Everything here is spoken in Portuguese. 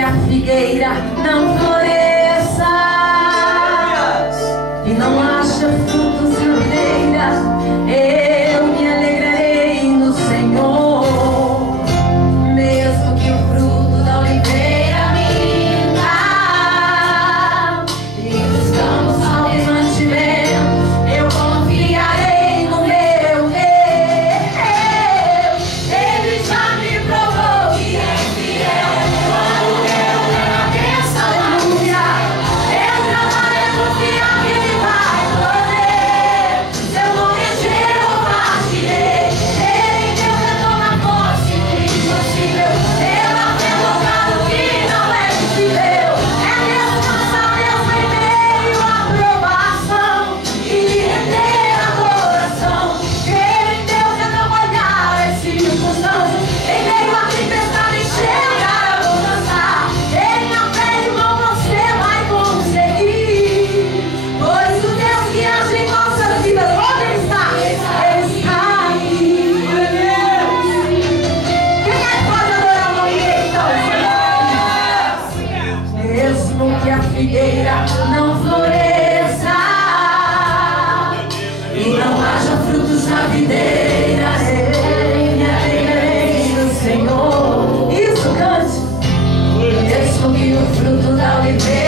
que a figueira não floresça e não haja frutos na videira, eu me alegrarei no Senhor. Mesmo que o fruto da oliveira minta e os campos não me mantiveram, eu confiarei no meu Deus. Ele já me provou que é fiel. Quando eu agradeço, aleluia, eu trabalho confiar que Ele vai fazer. Se eu morrer, Jeová direi, Ele em Deus é toda força, impossível. Eu aprendo o que não é possível. É descansar Deus em meio à provação e render adoração. Crer em Deus é não olhar as circunstâncias. Em meio à tempestade enxergar a mudança. Tenha fé, irmão, você vai conseguir. Pois o Deus que age em nossas vidas, onde Ele está? Ele está aqui. Quem é que pode adorar o nome dele, então? Mesmo que a figueira não floresça e não haja frutos na videira, eu me alegrarei no Senhor. Isso, cante. Mesmo que o fruto da oliveira